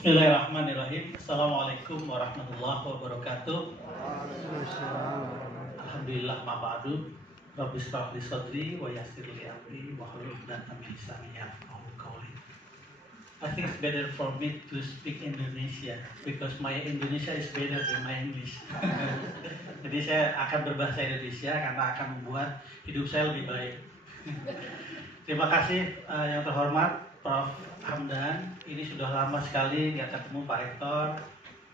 Bismillahirrahmanirrahim. Assalamualaikum warahmatullahi wabarakatuh. Alhamdulillah ma ba'du. Rabbi shrah li sadri wa yassir li amri wa hlul 'uqdatam min lisani yafqahu qawli. I think it's better for me to speak Indonesia because my Indonesia is better than my English. Jadi saya akan berbahasa Indonesia karena akan membuat hidup saya lebih baik. Terima kasih yang terhormat Prof. Hamdan. Ini sudah lama sekali nggak ketemu Pak Rektor,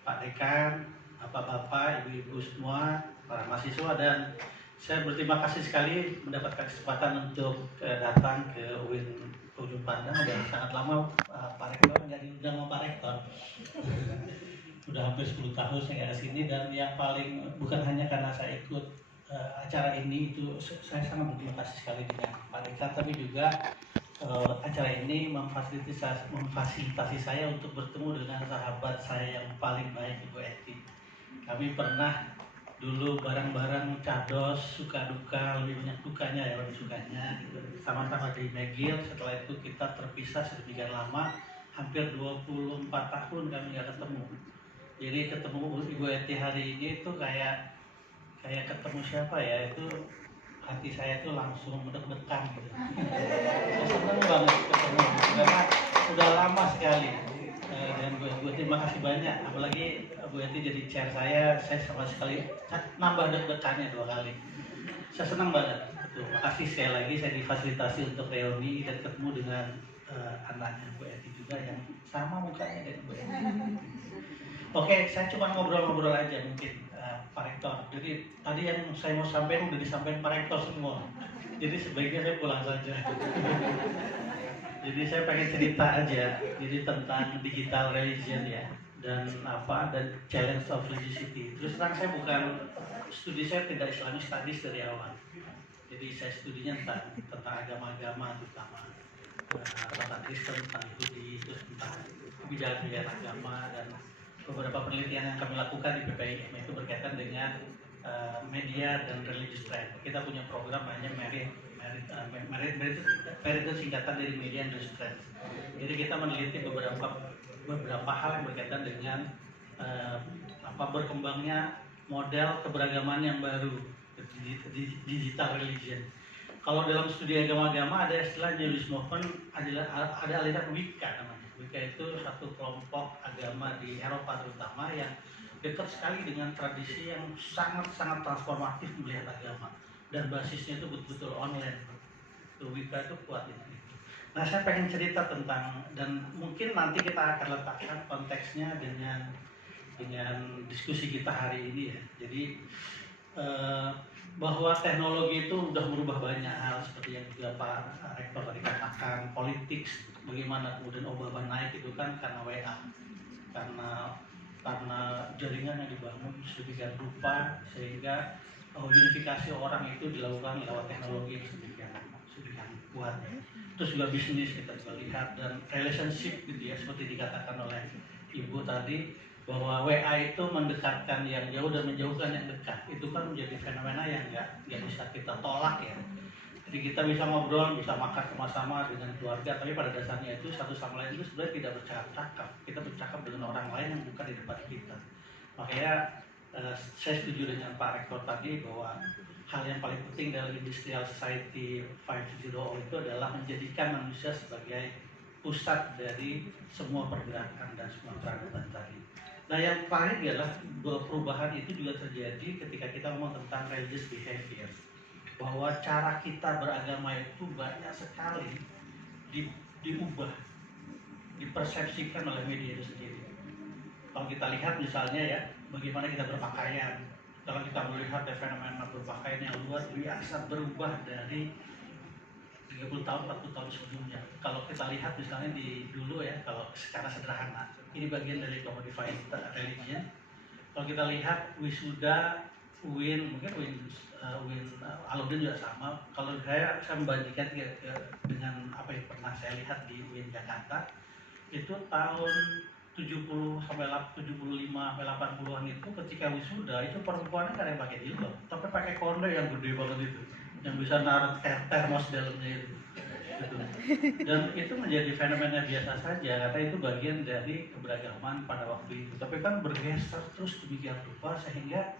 Pak Dekan, Bapak-bapak, Ibu-ibu semua, para mahasiswa, dan saya berterima kasih sekali mendapatkan kesempatan untuk datang ke UIN Ujung Pandang. Udah sangat lama Pak Rektor nggak diundang sama Pak Rektor. Udah hampir 10 tahun saya nggak kesini, dan yang paling bukan hanya karena saya ikut acara ini, itu saya sangat berterima kasih sekali dengan Pak Dekan, tapi juga acara ini memfasilitasi saya untuk bertemu dengan sahabat saya yang paling baik, Ibu Eti. Kami pernah dulu bareng-bareng cados, suka duka, lebih banyak dukanya ya, lebih sukanya gitu. Sama-sama di McGill. Setelah itu kita terpisah sedemikian lama, hampir 24 tahun kami nggak ketemu. Jadi ketemu Ibu Eti hari ini itu kayak ketemu siapa ya, itu hati saya tuh langsung deg-degan gitu. Saya senang banget ketemu karena udah lama sekali. Dan Bu Eti terima kasih banyak, apalagi Bu Eti jadi chair saya sama sekali nambah deg-degannya 2 kali. Saya senang banget. Terima kasih sekali lagi, saya difasilitasi untuk reuni dan ketemu dengan anaknya Bu Eti juga yang sama mukanya dengan Bu Eti. Oke, saya cuma ngobrol-ngobrol aja mungkin Pak Rektor. Jadi tadi yang saya mau sampaikan udah disampaikan Pak Rektor semua. Jadi sebaiknya saya pulang saja. Jadi saya pengen cerita aja. Jadi tentang digital religion ya, dan challenge of religiosity. Terus terang saya studi saya tidak Islamic studies dari awal. Jadi saya studinya tentang agama-agama, terutama tentang Kristen, tentang Yahudi, terus tentang kebijakan-kebijakan agama, dan beberapa penelitian yang kami lakukan di PPIM itu berkaitan dengan media dan religious trend. Kita punya program namanya Merit itu singkatan dari Media and Religious Trend. Jadi kita meneliti beberapa hal yang berkaitan dengan berkembangnya model keberagaman yang baru, digital religion. Kalau dalam studi agama-agama ada istilah Jewish movement, ada aliran Wicca namanya. Wicca itu satu kelompok agama di Eropa terutama yang dekat sekali dengan tradisi yang sangat-sangat transformatif melihat agama, dan basisnya itu betul-betul online. Wicca itu kuat itu. Nah, saya pengen cerita tentang, dan mungkin nanti kita akan letakkan konteksnya dengan diskusi kita hari ini ya. Jadi bahwa teknologi itu sudah merubah banyak hal, seperti yang juga Pak Rektor tadi katakan, politik, bagaimana kemudian Obama naik itu kan karena WA, karena jaringan yang dibangun sedemikian rupa sehingga unifikasi orang itu dilakukan lewat teknologi yang sedemikian kuat. Terus juga bisnis kita juga lihat, dan relationship gitu ya, seperti dikatakan oleh Ibu tadi, bahwa WA itu mendekatkan yang jauh dan menjauhkan yang dekat. Itu kan menjadi fenomena yang nggak bisa kita tolak ya. Jadi kita bisa ngobrol, bisa makan sama-sama dengan keluarga, tapi pada dasarnya itu satu sama lain itu sebenarnya tidak bercakap. Kita bercakap dengan orang lain yang bukan di depan kita. Makanya saya setuju dengan Pak Rektor tadi bahwa hal yang paling penting dalam Industrial Society 5.0 itu adalah menjadikan manusia sebagai pusat dari semua pergerakan dan semua peradaban tadi. Nah, yang terakhir adalah bahwa perubahan itu juga terjadi ketika kita ngomong tentang religious behavior, bahwa cara kita beragama itu banyak sekali diubah, dipersepsikan oleh media itu sendiri. Kalau kita lihat misalnya ya, bagaimana kita berpakaian. Kalau kita melihat fenomena berpakaian yang luar biasa berubah dari 30 tahun, 40 tahun sebelumnya. Kalau kita lihat misalnya dulu ya, kalau secara sederhana, ini bagian dari commodified religion. Kalau kita lihat wisuda, UIN, mungkin UIN Alauddin juga sama. Kalau saya membandingkan dengan apa yang pernah saya lihat di UIN Jakarta, itu tahun 70 sampai 75 sampai 80-an itu ketika wisuda itu perempuannya nggak ada yang pakai jilbab, tapi pakai konde yang gede banget itu, yang bisa naruh termos dalamnya itu. Gitu. Dan itu menjadi fenomena biasa saja karena itu bagian dari keberagaman pada waktu itu. Tapi kan bergeser terus demikian rupa sehingga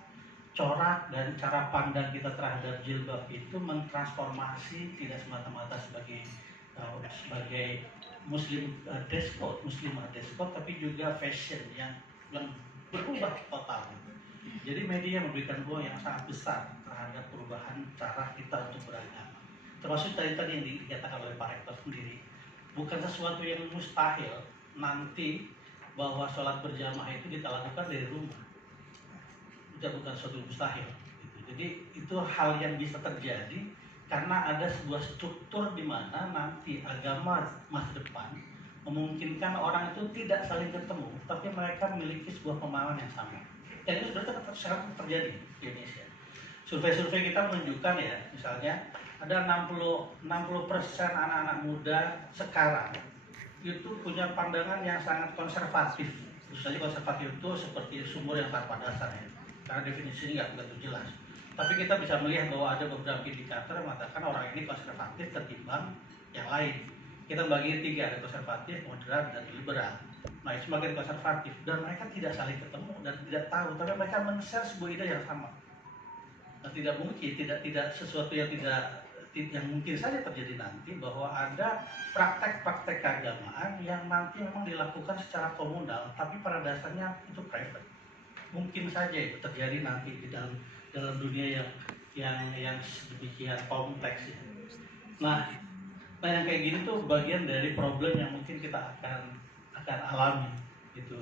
corak dan cara pandang kita terhadap jilbab itu mentransformasi tidak semata-mata sebagai muslimah deskot, tapi juga fashion yang berubah total. Jadi media memberikan ruang yang sangat besar terhadap perubahan cara kita untuk beragama. Termasuk tadi yang dikatakan oleh Pak Rektor sendiri, bukan sesuatu yang mustahil nanti bahwa sholat berjamaah itu kita lakukan dari rumah. Itu bukan sesuatu yang mustahil. Jadi itu hal yang bisa terjadi karena ada sebuah struktur di mana nanti agama masa depan memungkinkan orang itu tidak saling ketemu, tapi mereka memiliki sebuah pemahaman yang sama. Dan itu sudah terjadi di Indonesia. Survei-survei kita menunjukkan ya, misalnya ada 60% anak-anak muda sekarang itu punya pandangan yang sangat konservatif. Khususnya konservatif itu seperti sumur yang tanpa dasar ya, karena definisinya nggak begitu jelas. Tapi kita bisa melihat bahwa ada beberapa indikator yang mengatakan orang ini konservatif ketimbang yang lain. Kita bagi tiga, ada konservatif, moderat, dan liberal. Nah, itu semakin konservatif dan mereka tidak saling ketemu dan tidak tahu, tapi mereka men-share sebuah ide yang sama. Nah, tidak mungkin, tidak sesuatu yang mungkin saja terjadi nanti bahwa ada praktek-praktek keagamaan yang nanti memang dilakukan secara komunal, tapi pada dasarnya itu private. Mungkin saja itu terjadi nanti di dalam dunia yang sedemikian kompleks ya. Nah yang kayak gini tuh bagian dari problem yang mungkin kita akan alami gitu.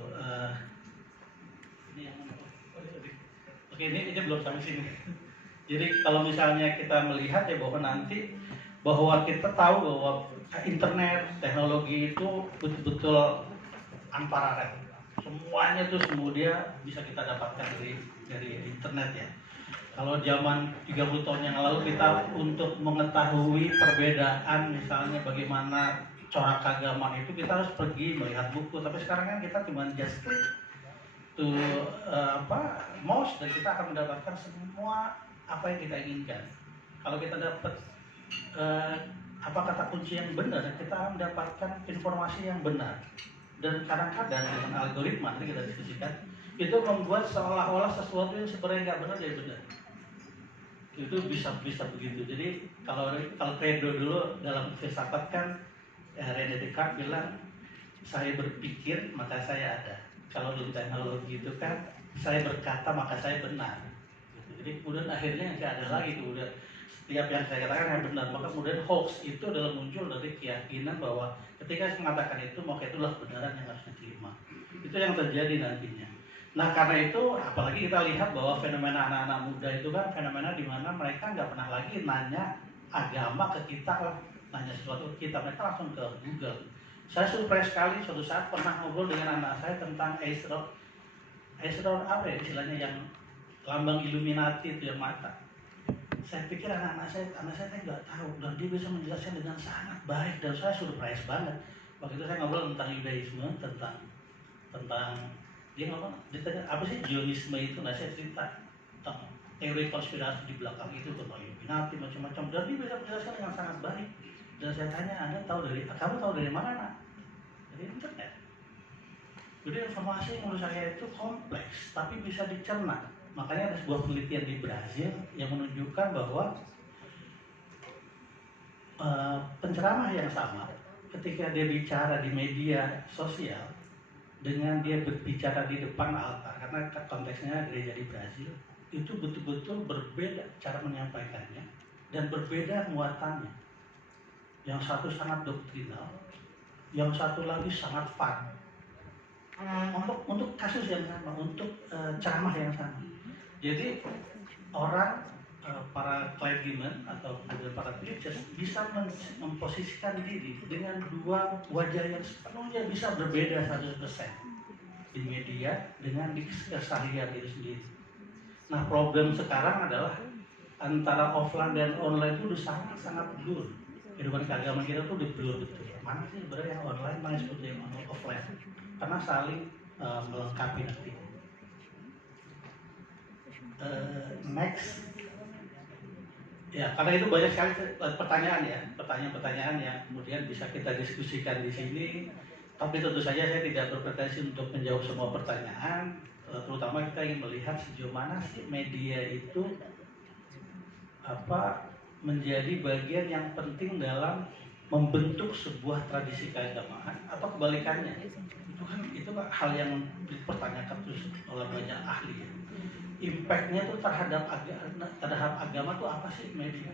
Ini yang oke, ini belum sampai sini. Jadi kalau misalnya kita melihat ya bahwa kita tahu bahwa internet, teknologi itu betul-betul unparalleled. Semuanya tuh dia bisa kita dapatkan dari internet ya. Kalau zaman 30 tahun yang lalu kita untuk mengetahui perbedaan misalnya bagaimana corak keagamaan itu kita harus pergi melihat buku. Tapi sekarang kan kita cuma just click to mouse dan kita akan mendapatkan semua apa yang kita inginkan. Kalau kita dapat kata kunci yang benar, kita akan mendapatkan informasi yang benar. Dan kadang-kadang dengan algoritma nanti kita diskusikan itu membuat seolah-olah sesuatu yang sebenarnya nggak benar jadi benar. Itu bisa begitu. Jadi kalau credo dulu dalam filsafat kan René Descartes bilang saya berpikir maka saya ada. Kalau dalam teknologi itu kan saya berkata maka saya benar. Jadi kemudian akhirnya nggak ada lagi kemudian setiap yang saya katakan yang benar, maka kemudian hoax itu adalah muncul dari keyakinan bahwa ketika saya mengatakan itu maka itulah kebenaran yang harus diterima. Itu yang terjadi nantinya. Nah karena itu apalagi kita lihat bahwa fenomena anak-anak muda itu kan fenomena di mana mereka nggak pernah lagi nanya agama ke kita, nanya sesuatu ke kita, mereka langsung ke Google. Saya surprise sekali suatu saat pernah ngobrol dengan anak saya tentang Ezra apa ya istilahnya yang lambang Illuminati itu yang mata. Saya pikir anak saya nggak tahu dan dia bisa menjelaskan dengan sangat baik dan saya surprise banget. Waktu itu saya ngobrol tentang Yudaisme, tentang dia ngomong, ditanya apa sih Zionisme itu, nah saya cerita tentang teori konspirasi di belakang itu tentang Illuminati macam-macam dan dia bisa menjelaskan dengan sangat baik. Dan saya tanya, kamu tahu dari mana nak? Dari internet. Jadi informasi menurut saya itu kompleks tapi bisa dicerna. Makanya ada sebuah penelitian di Brazil yang menunjukkan bahwa penceramah yang sama ketika dia bicara di media sosial dengan dia berbicara di depan altar, karena konteksnya gereja di Brazil itu betul-betul berbeda cara menyampaikannya dan berbeda muatannya. Yang satu sangat doktrinal, yang satu lagi sangat fun. Untuk kasus yang sama, untuk ceramah yang sama. Jadi orang para clergymen atau para preachers bisa memposisikan diri dengan dua wajah yang sepenuhnya bisa berbeda 100% di media dengan di keseharian diri sendiri. Nah problem sekarang adalah antara offline dan online itu udah sangat blur. Kehidupan keagamaan kita tuh udah blur betul. Mana sih sebenarnya yang online, mana seperti yang offline? Karena saling melengkapi nanti. Next Ya, karena itu banyak sekali pertanyaan ya, pertanyaan-pertanyaan yang kemudian bisa kita diskusikan di sini. Tapi tentu saja saya tidak berpretensi untuk menjawab semua pertanyaan, terutama kita ingin melihat sejauh mana sih media itu menjadi bagian yang penting dalam membentuk sebuah tradisi keagamaan atau kebalikannya. Itu kan hal yang dipertanyakan terus oleh banyak ahli ya. Impact-nya tuh terhadap agama tuh apa sih media?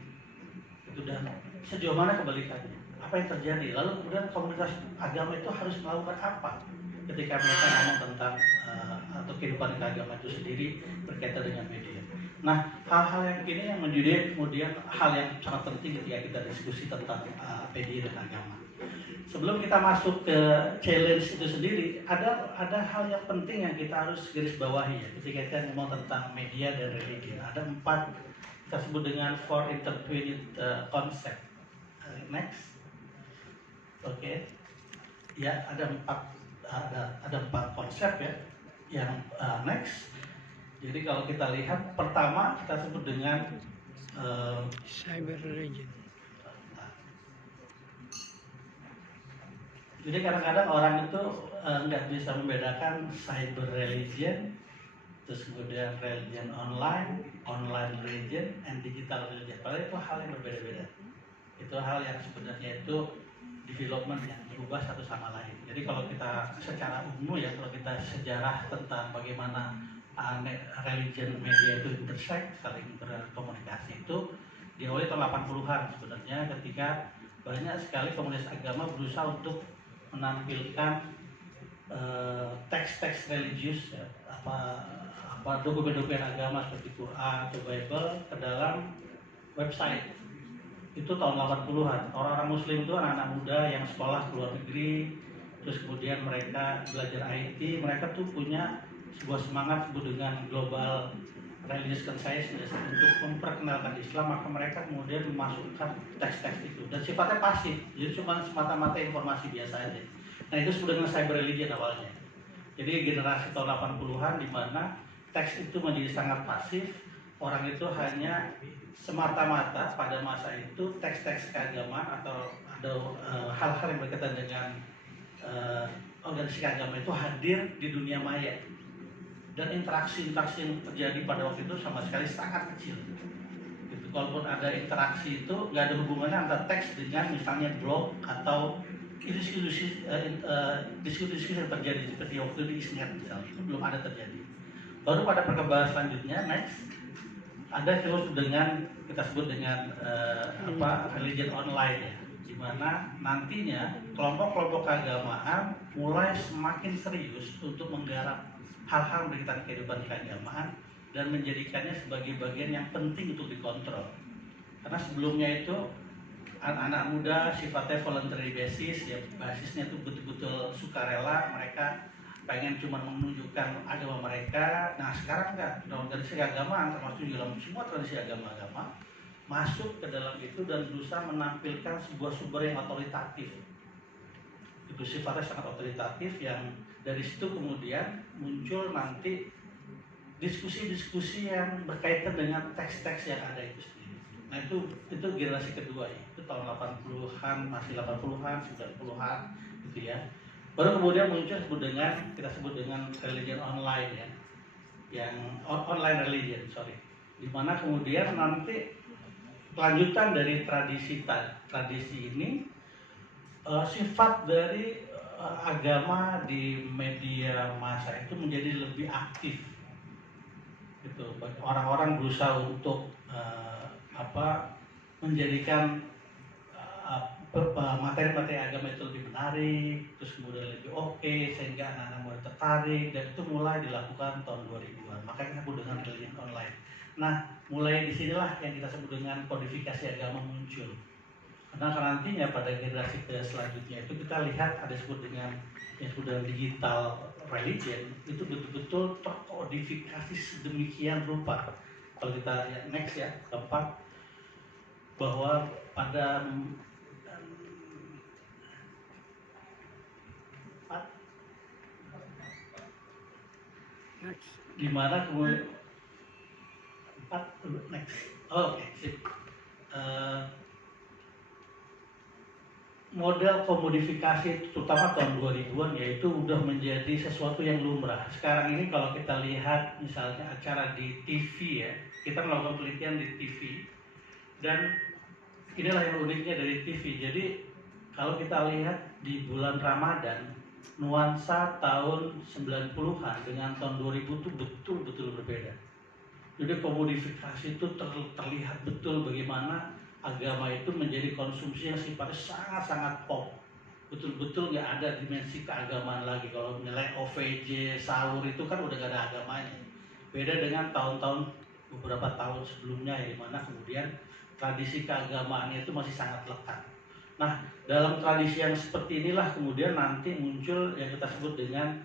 Itu, dan sejauh mana kebalikannya? Apa yang terjadi? Lalu kemudian komunitas agama itu harus melakukan apa ketika mereka ngomong tentang atau kehidupan keagamaan itu sendiri berkaitan dengan media. Nah, hal-hal yang begini yang menjadi kemudian hal yang sangat penting ketika kita diskusi tentang media dan agama. Sebelum kita masuk ke challenge itu sendiri, ada hal yang penting yang kita harus garis bawahi ya ketika kita ngomong tentang media dan religi. Ada 4 kita sebut dengan 4 intertwined concept. Next, oke. Ya, ada 4 konsep ya. Yang next. Jadi kalau kita lihat pertama kita sebut dengan cyber religion. Jadi kadang-kadang orang itu nggak bisa membedakan cyber religion, terus kemudian religion online, online religion, and digital religion. Padahal itu hal yang berbeda-beda. Itu hal yang sebenarnya itu development yang berubah satu sama lain. Jadi kalau kita secara umum ya, kalau kita sejarah tentang bagaimana religion media itu intersect, saling berkomunikasi, itu diawali tahun 80-an sebenarnya ketika banyak sekali komunitas agama berusaha untuk menampilkan teks-teks religius ya, dokumen-dokumen agama seperti Quran atau Bible ke dalam website. Itu tahun 80-an. Orang-orang muslim itu anak-anak muda yang sekolah ke luar negeri, terus kemudian mereka belajar IT, mereka tuh punya sebuah semangat sebut dengan global religious consciousness untuk memperkenalkan Islam, maka mereka kemudian memasukkan teks-teks itu dan sifatnya pasif, jadi cuma semata-mata informasi biasa aja. Nah, itu disebut dengan cyber religion awalnya. Jadi generasi tahun 80-an di mana teks itu menjadi sangat pasif, orang itu hanya semata-mata pada masa itu teks-teks keagamaan atau ada hal-hal yang berkaitan dengan organisasi agama itu hadir di dunia maya. Dan interaksi-interaksi yang terjadi pada waktu itu sama sekali sangat kecil. Gitu. Kalaupun ada interaksi itu nggak ada hubungannya antara teks dengan misalnya blog atau diskusi yang terjadi seperti waktu di Isnet misalnya, itu belum ada terjadi. Baru pada perkembangan selanjutnya next ada terus dengan kita sebut dengan religion online ya, di mana nantinya kelompok-kelompok keagamaan mulai semakin serius untuk menggarap hal-hal berkaitan kehidupan keagamaan dan menjadikannya sebagai bagian yang penting untuk dikontrol. Karena sebelumnya itu anak-anak muda sifatnya voluntary basis ya, basisnya itu betul-betul sukarela, mereka pengen cuma menunjukkan agama mereka. Nah sekarang enggak, organisasi keagamaan termasuk dalam semua tradisi agama-agama masuk ke dalam itu dan berusaha menampilkan sebuah sumber yang otoritatif. Itu sifatnya sangat otoritatif yang dari situ kemudian muncul nanti diskusi-diskusi yang berkaitan dengan teks-teks yang ada itu sendiri. Nah itu generasi kedua ya, itu tahun 80-an, masih 80-an, 90-an gitu ya. Baru kemudian muncul kita sebut dengan religion online ya, yang online religion, di mana kemudian nanti kelanjutan dari tradisi ini sifat dari agama di media massa itu menjadi lebih aktif gitu. Orang-orang berusaha untuk menjadikan materi-materi agama itu lebih menarik, terus kemudian lebih oke, sehingga anak-anak mulai tertarik, dan itu mulai dilakukan tahun 2000-an. Makanya kita sebut dengan religion online. Nah, mulai disinilah yang kita sebut dengan kodifikasi agama muncul. Karena nantinya pada generasi selanjutnya itu kita lihat ada disebut dengan yang sudah digital religion, itu betul-betul terkodifikasi sedemikian rupa. Kalau kita lihat next ya, keempat, bahwa pada di mana kemudian next, oke, sip. eh, model komodifikasi terutama tahun 2000-an yaitu udah menjadi sesuatu yang lumrah. Sekarang ini kalau kita lihat misalnya acara di TV ya, kita melakukan penelitian di TV dan inilah yang uniknya dari TV. Jadi kalau kita lihat di bulan Ramadan, nuansa tahun 90-an dengan tahun 2000 itu betul-betul berbeda. Jadi komodifikasi itu terlihat betul bagaimana agama itu menjadi konsumsi yang sifatnya sangat-sangat pop. Betul-betul nggak ada dimensi keagamaan lagi. Kalau nilai OVJ, sahur itu kan udah nggak ada agamanya. Beda dengan tahun-tahun beberapa tahun sebelumnya ya, dimana kemudian tradisi keagamaannya itu masih sangat lekat. Nah, dalam tradisi yang seperti inilah kemudian nanti muncul yang kita sebut dengan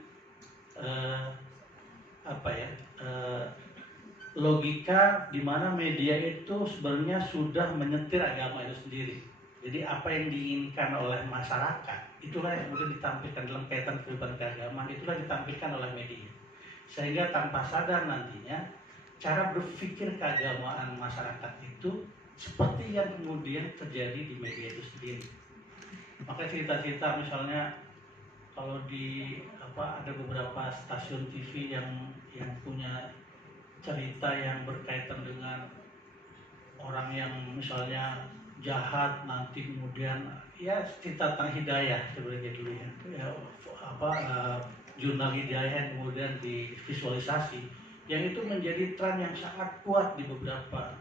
logika di mana media itu sebenarnya sudah menyetir agama itu sendiri. Jadi apa yang diinginkan oleh masyarakat, itulah yang kemudian ditampilkan dalam kaitan kehidupan keagamaan, itulah ditampilkan oleh media. Sehingga tanpa sadar nantinya, cara berpikir keagamaan masyarakat itu seperti yang kemudian terjadi di media itu sendiri. Maka cerita-cerita misalnya kalau di ada beberapa stasiun TV yang punya cerita yang berkaitan dengan orang yang misalnya jahat nanti kemudian ya cerita tentang hidayah sebenarnya dulu ya jurnal hidayah yang kemudian divisualisasi yang itu menjadi tren yang sangat kuat di beberapa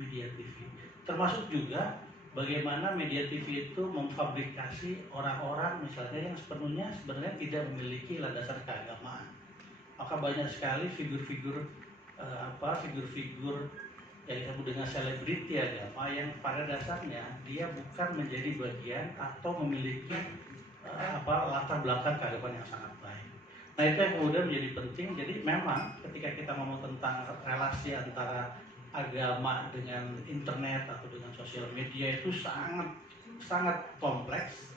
media TV, termasuk juga bagaimana media TV itu memfabrikasi orang-orang misalnya yang sebenarnya tidak memiliki landasan keagamaan. Maka banyak sekali figur-figur figur-figur yang disebut dengan selebriti agama yang pada dasarnya dia bukan menjadi bagian atau memiliki latar belakang keagamaan yang sangat baik. Nah itu yang kemudian menjadi penting. Jadi memang ketika kita ngomong tentang relasi antara agama dengan internet atau dengan sosial media itu sangat kompleks,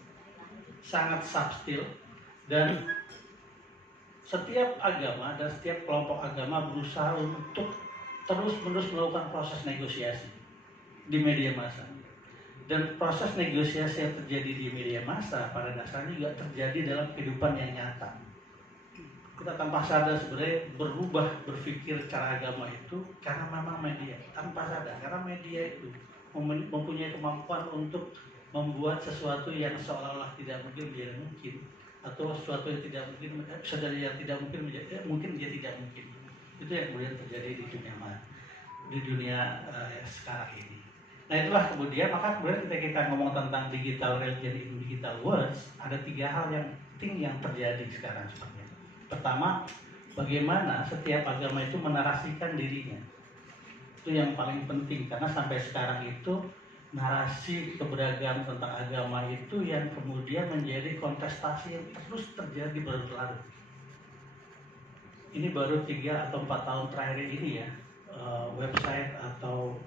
sangat subtil, dan setiap agama dan setiap kelompok agama berusaha untuk terus-menerus melakukan proses negosiasi di media massa. Dan proses negosiasi yang terjadi di media massa pada dasarnya juga terjadi dalam kehidupan yang nyata. Kita tanpa sadar sebenarnya berubah berpikir cara agama itu karena memang media, tanpa sadar. Karena media itu mempunyai kemampuan untuk membuat sesuatu yang seolah-olah tidak mungkin menjadi mungkin, atau sesuatu yang tidak mungkin menjadi mungkin dia tidak mungkin. Itu yang kemudian terjadi di dunia sekarang ini. Nah itulah kemudian ketika kita ngomong tentang digital religion in digital words, ada 3 hal yang penting yang terjadi sekarang seperti itu. Pertama, bagaimana setiap agama itu menarasikan dirinya. Itu yang paling penting karena sampai sekarang itu narasi keberagaman tentang agama itu yang kemudian menjadi kontestasi yang terus terjadi berlarut-larut. Ini baru 3 atau 4 tahun terakhir ini ya, website atau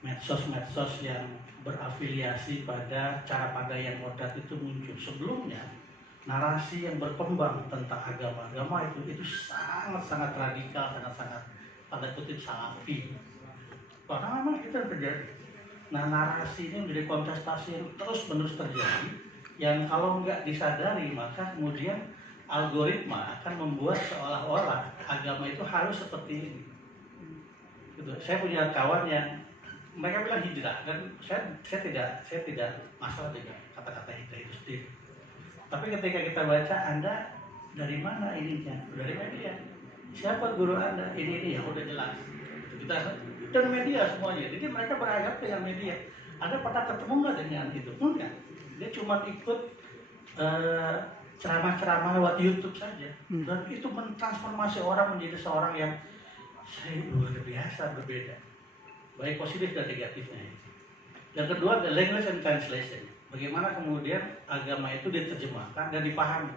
medsos-medsos yang berafiliasi pada cara pandang yang moderat itu muncul. Sebelumnya narasi yang berkembang tentang agama itu sangat-sangat radikal, sangat-sangat pada kutip salafi. Bahkan memang itu terjadi. Nah narasi ini menjadi kontestasi yang terus-menerus terjadi, yang kalau nggak disadari maka kemudian algoritma akan membuat seolah-olah agama itu harus seperti ini. Gitu. Saya punya kawan yang mereka bilang hijrah, dan saya tidak masalah dengan kata-kata hijrah itu sendiri. Tapi ketika kita baca, Anda dari mana ininya? Dari media. Siapa guru Anda? Ini ya udah jelas. Kita dan media semuanya. Jadi mereka beragam dengan media. Anda pernah ketemu nggak dengan itu? Enggak. Dia cuma ikut ceramah-ceramah lewat YouTube saja. Dan itu mentransformasi orang menjadi seorang yang luar biasa berbeda. Baik positif dan negatifnya. Yang kedua adalah language and translation. Bagaimana kemudian agama itu diterjemahkan dan dipahami.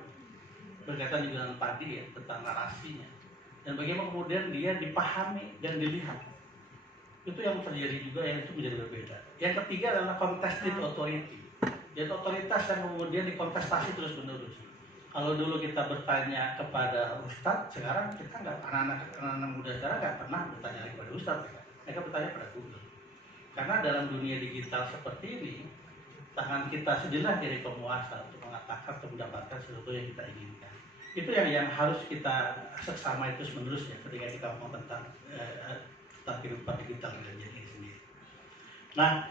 Berkaitan juga dengan tadi ya, tentang narasinya. Dan bagaimana kemudian dia dipahami dan dilihat. Itu yang terjadi juga, yang itu menjadi berbeda. Yang ketiga adalah contested authority. Yaitu otoritas yang kemudian dikontestasi terus-menerus. Kalau dulu kita bertanya kepada ustadz, sekarang kita nggak, anak-anak muda sekarang nggak pernah bertanya lagi kepada ustadz. Mereka bertanya pada Google. Karena dalam dunia digital seperti ini, tangan kita sendirilah jadi penguasa untuk mengatakan atau mendapatkan sesuatu yang kita inginkan. Itu yang harus kita seksama terus menerus ya ketika kita ngomong tentang kehidupan digital dan ini sendiri. Nah,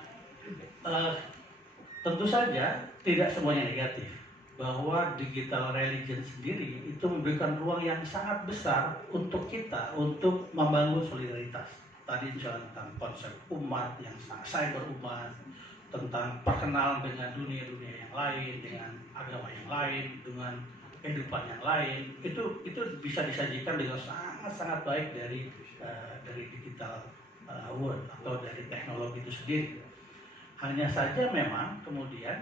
tentu saja tidak semuanya negatif, bahwa digital religion sendiri itu memberikan ruang yang sangat besar untuk kita untuk membangun solidaritas. Tadi misalnya tentang konsep umat yang cyber umat, tentang perkenalan dengan dunia-dunia yang lain, dengan agama yang lain, dengan kehidupan yang lain, itu bisa disajikan dengan sangat-sangat baik dari digital world atau dari teknologi itu sendiri. Hanya saja memang kemudian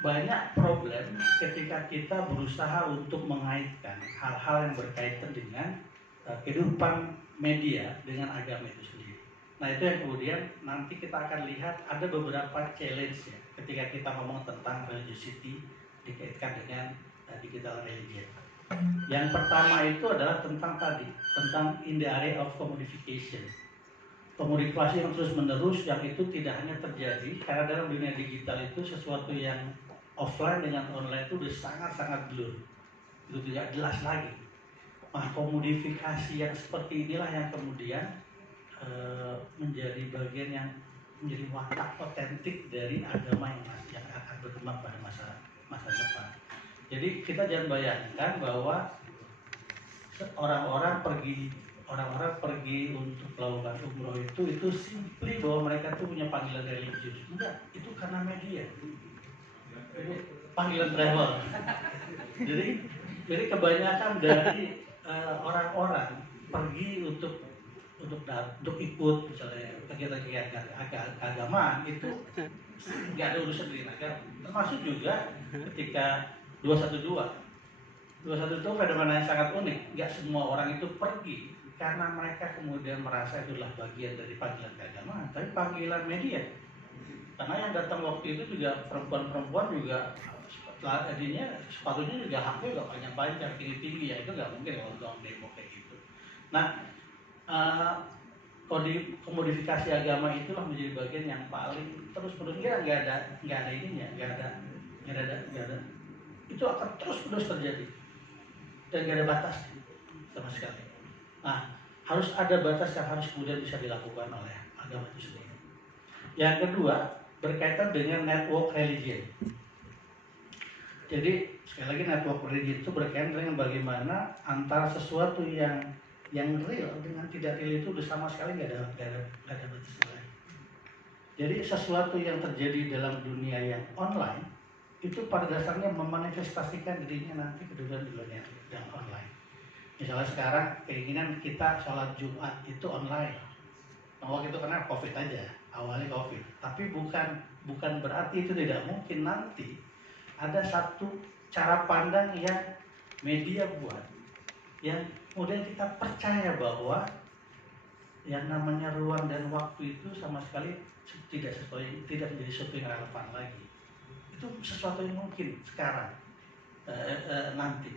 banyak problem ketika kita berusaha untuk mengaitkan hal-hal yang berkaitan dengan kehidupan media dengan agama itu sendiri. Nah itu yang kemudian nanti kita akan lihat ada beberapa challenge ya ketika kita ngomong tentang religiosity dikaitkan dengan digital religion. Yang pertama itu adalah tentang in the area of commodification. Komunikasi yang terus menerus yang itu tidak hanya terjadi karena dalam dunia digital itu sesuatu yang offline dengan online itu sudah sangat-sangat blur, itu tidak jelas lagi. Nah, komodifikasi yang seperti inilah yang kemudian menjadi bagian yang menjadi watak otentik dari agama yang akan berkembang pada masa depan. Jadi kita jangan bayangkan bahwa orang-orang pergi untuk melakukan umroh itu simply bahwa mereka tuh punya panggilan religius. Enggak, itu karena media. Itu panggilan travel. Jadi kebanyakan dari orang-orang pergi untuk ikut misalnya kegiatan keagamaan itu nggak ada urusan dengan agama. Termasuk juga ketika 212 itu fenomena yang sangat unik. Nggak semua orang itu pergi karena mereka kemudian merasa itulah bagian dari panggilan keagamaan, tapi panggilan media. Karena yang datang waktu itu juga perempuan-perempuan juga jadinya sepatunya juga haknya juga panjang-panjang, tinggi-tinggi, ya itu nggak mungkin kalau doang demo kayak gitu. Nah, komodifikasi agama itulah menjadi bagian yang paling terus menerus nggak ada ininya, nggak ada. Itu akan terus menerus terjadi dan nggak ada batas sama sekali. Nah, harus ada batas yang harus kemudian bisa dilakukan oleh agama itu sendiri. Yang kedua, berkaitan dengan network religion. Jadi sekali lagi network religion itu berkaitan dengan bagaimana antara sesuatu yang real dengan tidak real itu sama sekali nggak ada batas lain. Jadi sesuatu yang terjadi dalam dunia yang online itu pada dasarnya memanifestasikan dirinya nanti ke dunia yang online. Misalnya sekarang keinginan kita sholat Jumat itu online. Nah, waktu itu karena COVID aja, awalnya COVID. Tapi bukan berarti itu tidak mungkin nanti ada satu cara pandang yang media buat, yang kemudian kita percaya bahwa yang namanya ruang dan waktu itu sama sekali tidak menjadi sesuatu yang relevan lagi. Itu sesuatu yang mungkin sekarang nanti,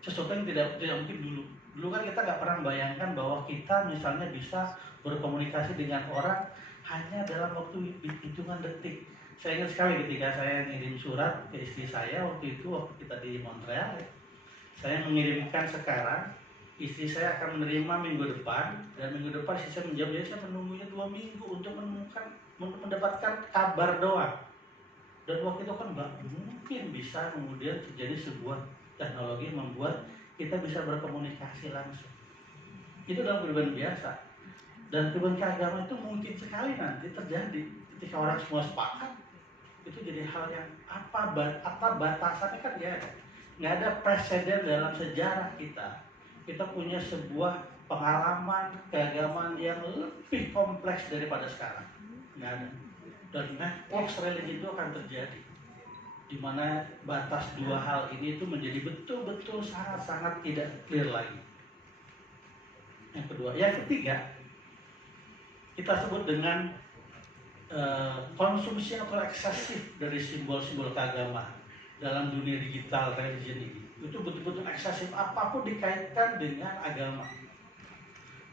sesuatu yang tidak mungkin dulu kan kita nggak pernah bayangkan bahwa kita misalnya bisa berkomunikasi dengan orang hanya dalam waktu hitungan detik. Saya ingat sekali ketika saya ngirim surat ke istri saya waktu kita di Montreal, saya mengirimkan sekarang, istri saya akan menerima minggu depan, dan minggu depan istri saya menjawab, jadi saya menunggunya 2 minggu untuk mendapatkan kabar doang. Dan waktu itu kan nggak mungkin bisa kemudian terjadi sebuah teknologi yang membuat kita bisa berkomunikasi langsung. Itu dalam kehidupan biasa. Dan kehidupan keagamaan itu mungkin sekali nanti terjadi ketika orang semua sepakat. Itu jadi hal yang apa batasannya kan nggak ada presiden dalam sejarah kita. Kita punya sebuah pengalaman keagamaan yang lebih kompleks daripada sekarang. Nggak ada. Dan network religi itu akan terjadi, di mana batas dua hal ini itu menjadi betul-betul sangat-sangat tidak clear lagi. Yang kedua, yang ketiga, kita sebut dengan konsumsi atau eksesif dari simbol-simbol keagamaan dalam dunia digital religion ini. Itu betul-betul eksesif, apapun dikaitkan dengan agama,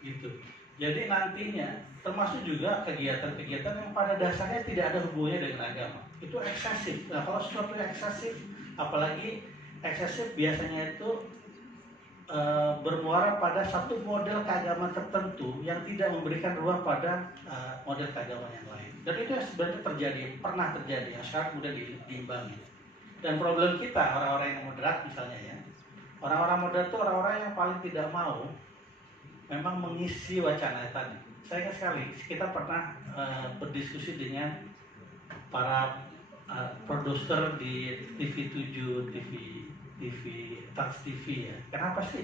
gitu. Jadi nantinya termasuk juga kegiatan-kegiatan yang pada dasarnya tidak ada hubungannya dengan agama. Itu eksesif. Nah, kalau sesuatu yang eksesif, apalagi eksesif biasanya itu bermuara pada satu model keagamaan tertentu yang tidak memberikan ruang pada model keagamaan yang lain. Dan itu yang sebenarnya terjadi, pernah terjadi, yang sekarang kemudian diimbangi. Dan problem kita, orang-orang yang moderat misalnya ya, orang-orang moderat itu orang-orang yang paling tidak mau memang mengisi wacana tadi. Saya ingat sekali, kita pernah berdiskusi dengan para produser di TV 7, TV Trans TV ya. Kenapa sih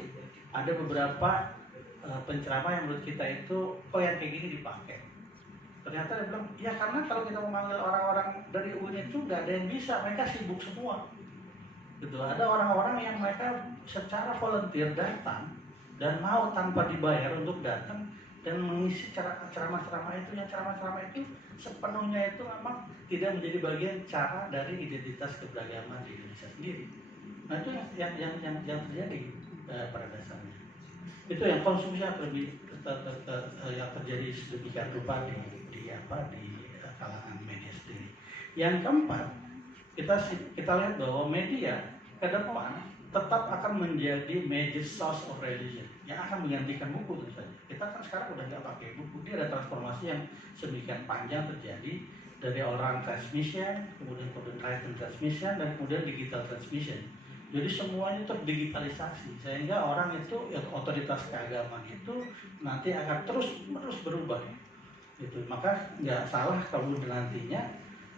ada beberapa penceramah yang menurut kita itu kok yang kayak gini dipakai? Ternyata dia bilang, ya karena kalau kita memanggil orang-orang dari UIN itu nggak ada yang bisa, mereka sibuk semua. Gitu. Ada orang-orang yang mereka secara volunteer datang dan mau tanpa dibayar untuk datang dan mengisi ceramah-ceramah itu. Yang ceramah-ceramah itu sepenuhnya itu memang tidak menjadi bagian cara dari identitas keberagaman di Indonesia sendiri. Nah itu yang terjadi pada dasarnya. Itu yang konsumsi yang yang terjadi sedemikian rupa di kalangan media sendiri. Yang keempat, kita lihat bahwa media ke depan tetap akan menjadi major source of religion yang akan menggantikan buku tentu saja. Kita kan sekarang udah nggak pakai buku, dia ada transformasi yang sedemikian panjang terjadi dari oral transmission, kemudian written transmission, dan kemudian digital transmission. Jadi semuanya terdigitalisasi sehingga orang itu ya, otoritas keagamaan itu nanti akan terus berubah. Gitu. Maka nggak salah kalau nantinya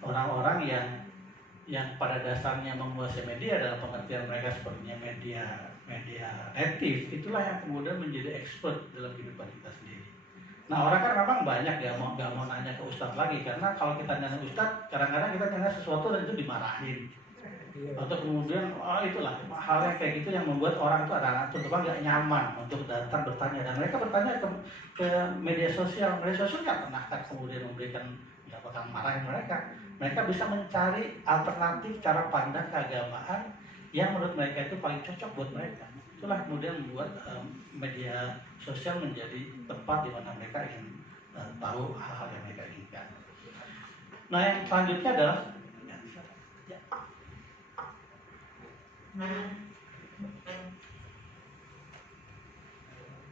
orang-orang yang pada dasarnya menguasai media dalam pengertian mereka sepertinya media native, itulah yang kemudian menjadi expert dalam kehidupan kita sendiri. Nah orang kan memang banyak nggak mau nanya ke ustadz lagi, karena kalau kita nanya ustadz kadang-kadang kita nanya sesuatu dan itu dimarahin. Atau kemudian itulah hal yang kayak gitu yang membuat orang itu ada contohnya nggak nyaman untuk datang bertanya, dan mereka bertanya ke media sosial nggak pernah kan kemudian memberikan, nggak bakal marahin mereka bisa mencari alternatif cara pandang keagamaan yang menurut mereka itu paling cocok buat mereka. Itulah kemudian membuat media sosial menjadi tempat di mana mereka ingin tahu hal-hal yang mereka inginkan. Nah yang selanjutnya adalah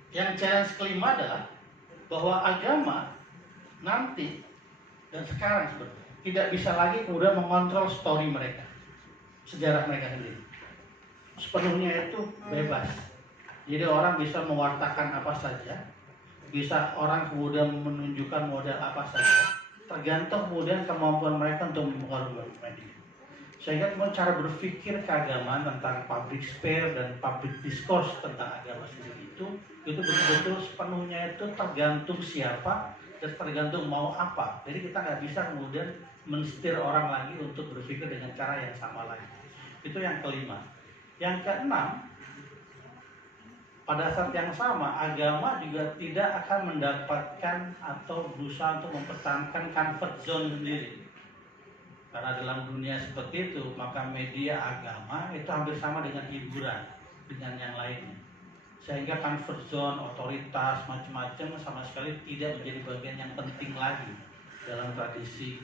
yang challenge kelima adalah bahwa agama nanti dan sekarang sebetulnya tidak bisa lagi kemudian mengontrol story mereka, sejarah mereka sendiri. Sepenuhnya itu bebas. Jadi orang bisa mewartakan apa saja, bisa orang kemudian menunjukkan model apa saja, tergantung kemudian kemampuan mereka untuk mempengaruhi media. Sehingga kemudian cara berpikir keagamaan tentang public sphere dan public discourse tentang agama sendiri itu betul-betul sepenuhnya itu tergantung siapa dan tergantung mau apa. Jadi kita nggak bisa kemudian mensetir orang lagi untuk berpikir dengan cara yang sama lagi. Itu yang kelima. Yang keenam, pada saat yang sama agama juga tidak akan mendapatkan atau berusaha untuk mempertahankan comfort zone sendiri. Karena dalam dunia seperti itu, maka media agama itu hampir sama dengan hiburan, dengan yang lainnya. Sehingga comfort zone, otoritas, macam-macam sama sekali tidak menjadi bagian yang penting lagi dalam tradisi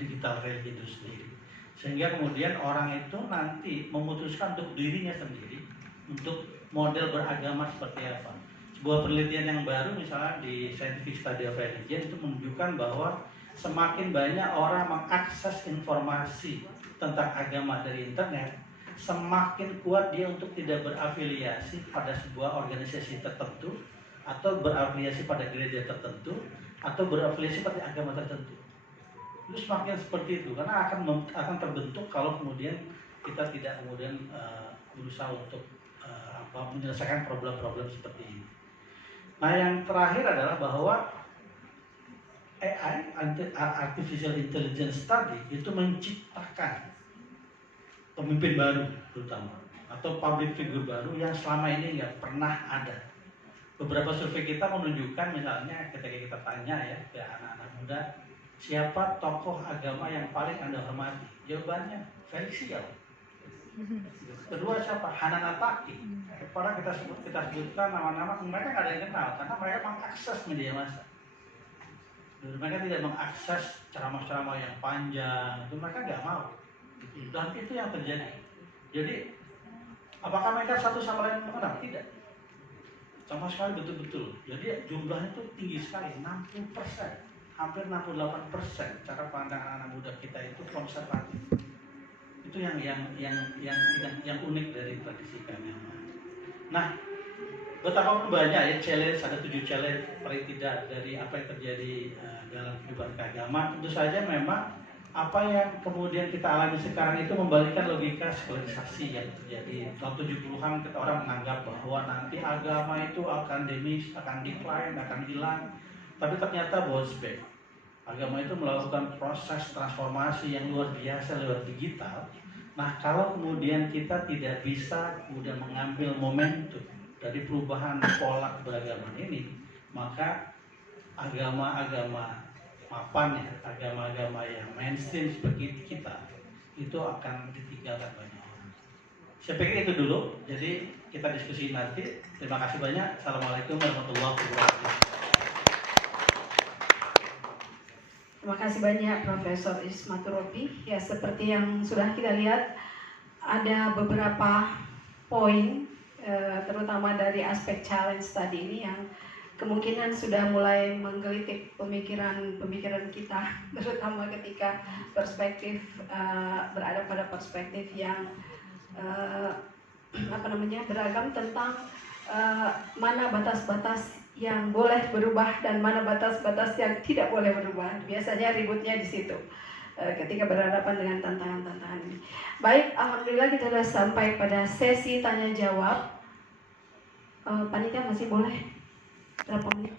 digital religion itu sendiri. Sehingga kemudian orang itu nanti memutuskan untuk dirinya sendiri, untuk model beragama seperti apa. Sebuah penelitian yang baru misalnya di Scientific Study of Religion itu menunjukkan bahwa semakin banyak orang mengakses informasi tentang agama dari internet, semakin kuat dia untuk tidak berafiliasi pada sebuah organisasi tertentu, atau berafiliasi pada gereja tertentu, atau berafiliasi pada agama tertentu. Itu semakin seperti itu, karena akan terbentuk kalau kemudian kita tidak kemudian berusaha untuk menyelesaikan problem-problem seperti ini. Nah yang terakhir adalah bahwa AI, Artificial Intelligence tadi, itu menciptakan pemimpin baru terutama, atau public figure baru yang selama ini nggak pernah ada. Beberapa survei kita menunjukkan misalnya ketika kita tanya ya ke anak-anak muda, siapa tokoh agama yang paling Anda hormati? Jawabannya Felix Sial. Kedua siapa? Hanan Ataki. Kepada kita sebutkan nama-nama mereka nggak ada yang kenal karena mereka mengakses media massa. Mereka tidak mengakses ceramah-ceramah yang panjang, itu mereka nggak mau. Dan itu yang terjadi. Jadi apakah mereka satu sama lain mengenal? Tidak. Sama sekali betul-betul. Jadi jumlahnya itu tinggi sekali, 60%. Hampir 68% cara pandang anak-anak muda kita itu konservatif. Itu yang unik dari tradisi keagamaan. Nah, betapapun banyak ya challenge, ada 7 challenge paling tidak dari apa yang terjadi dalam kehidupan keagamaan. Tentu saja memang apa yang kemudian kita alami sekarang itu membalikkan logika sekularisasi yang terjadi. Tahun 70-an kita orang menganggap bahwa nanti agama itu akan demis, akan decline, akan hilang. Tapi ternyata bounce back. Agama itu melakukan proses transformasi yang luar biasa lewat digital. Nah, kalau kemudian kita tidak bisa kemudian mengambil momentum dari perubahan pola beragama ini, maka agama-agama mapan ya, agama-agama yang mainstream seperti kita itu akan ditinggalkan banyak orang. Saya pikir itu dulu. Jadi kita diskusi nanti. Terima kasih banyak. Assalamualaikum warahmatullahi wabarakatuh. Terima kasih banyak Profesor Ismatur Robi. Ya, seperti yang sudah kita lihat, ada beberapa poin, terutama dari aspek challenge tadi ini yang kemungkinan sudah mulai menggelitik pemikiran kita, terutama ketika perspektif berada pada perspektif yang beragam tentang mana batas-batas yang boleh berubah dan mana batas-batas yang tidak boleh berubah. Biasanya ributnya di situ ketika berhadapan dengan tantangan-tantangan ini. Baik, alhamdulillah kita sudah sampai pada sesi tanya jawab. Panitia masih boleh berapa menit?